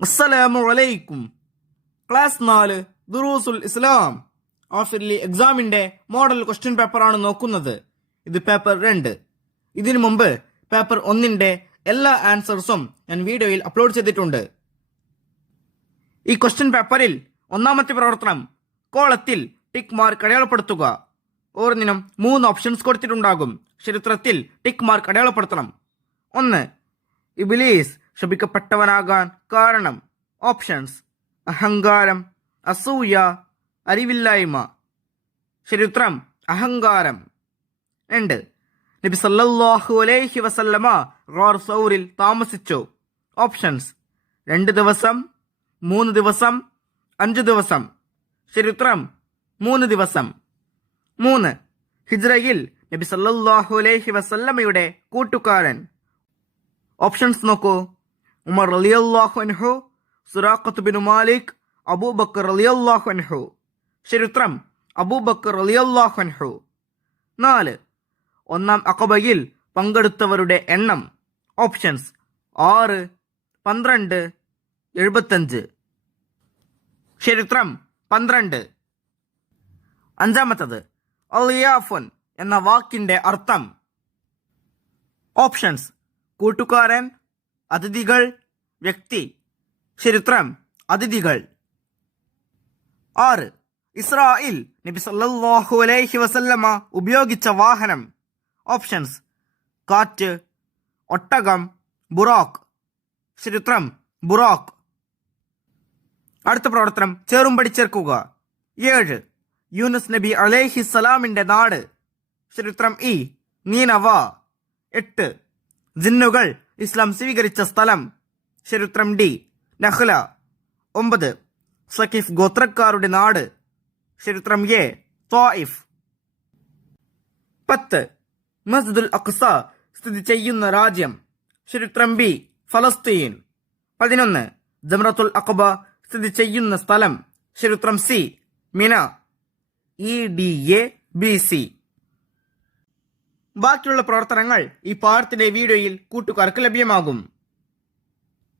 അസ്സലാമു അലൈക്കും. ക്ലാസ് 4 ദുറൂസുൽ ഇസ്ലാം ഓഫർലി എക്സാമിന്റെ മോഡൽ ക്വസ്റ്റ്യൻ പേപ്പറാണ് നോക്കുന്നത്. ഇത് പേപ്പർ 2. ഇതിനു മുമ്പ് പേപ്പർ 1ന്റെ എല്ലാ ആൻസേഴ്സും ഞാൻ വീഡിയോയിൽ അപ്ലോഡ് ചെയ്തിട്ടുണ്ട്. ഈ ക്വസ്റ്റ്യൻ പേപ്പറിൽ ഒന്നാമത്തെ പ്രവർത്തനം കോളത്തിൽ ടിക്ക് മാർക്ക് അടയാളപ്പെടുത്തുക. ഓരോന്നിനും 3 ഓപ്ഷൻസ് കൊടുത്തിട്ടുണ്ടാകും. ചരിത്രത്തിൽ ടിക്ക് മാർക്ക് അടയാളപ്പെടുത്തണം. 1. ഇബ്ലീസ് ശപിക്കപ്പെട്ടവനാകാൻ കാരണം. ഓപ്ഷൻസ്: അഹങ്കാരം, അസൂയ, അറിവില്ലായ്മ. ചരിത്രം: അഹങ്കാരം. 2. നബി സല്ലല്ലാഹു അലൈഹി വസല്ലമ ഗാർ സൗറിൽ താമസിച്ചു. ഓപ്ഷൻസ്: 2 ദിവസം, 3 ദിവസം, 5 ദിവസം. ചരിത്രം: 3 ദിവസം. 3. ഹിജ്റയിൽ നബി സല്ലല്ലാഹു അലൈഹി വസല്ലമയുടെ കൂട്ടുകാരൻ. ഓപ്ഷൻസ് നോക്കൂ: ഉമർ റളിയല്ലാഹു അൻഹു, സുറാഖത്ത് ബിൻ മാലിക്, അബൂബക്കർ റളിയല്ലാഹു അൻഹു. ചരിത്രം: അബൂബക്കർ റളിയല്ലാഹു അൻഹു. 4. ഒന്നാം അഖബയിൽ പങ്കെടുത്തവരുടെ എണ്ണം. ഓപ്ഷൻസ്: 6, 12, 75. ചരിത്രം: 12. അഞ്ചാമത്തത് അലിയാഫുൻ എന്ന വാക്കിന്റെ അർത്ഥം. ഓപ്ഷൻസ്: കൂട്ടുകാരൻ, അതിഥികൾ, വ്യക്തി. ചരിത്രം: അതിഥികൾ. 6. ഇസ്രായേൽ നബി സല്ലല്ലാഹു അലൈഹി വസല്ലമ ഉപയോഗിച്ച വാഹനം. ഓപ്ഷൻസ്: കാറ്റ്, ഒട്ടകം, ബുറാഖ്. ചരിത്രം: ബുറാഖ്. അടുത്ത പ്രവർത്തനം ചേറും പഠിച്ചേർക്കുക. 7. യൂനുസ് നബി അലൈഹിസ്സലാമിന്റെ നാട്. ചരിത്രം: നീനവ. 8. ജിന്നുകൾ ഇസ്ലാം സ്വീകരിച്ച സ്ഥലം. ചരിത്രം: നഹ്ല. 9. സഖീഫ് ഗോത്രക്കാരുടെ നാട്. ചരിത്രം: ത്വായിഫ്. 10. മസ്ജിദുൽ അഖ്സ സ്ഥിതി ചെയ്യുന്ന രാജ്യം. ചരിത്രം: ഫലസ്തീൻ. 11. ജംറത്തുൽ അഖബ സ്ഥിതി ചെയ്യുന്ന സ്ഥലം. ചരിത്രം: മിന. EDA BC. ബാക്കിയുള്ള പ്രവർത്തനങ്ങൾ ഈ പാഠത്തിന്റെ വീഡിയോയിൽ കൂട്ടുകാർക്ക് ലഭ്യമാകും.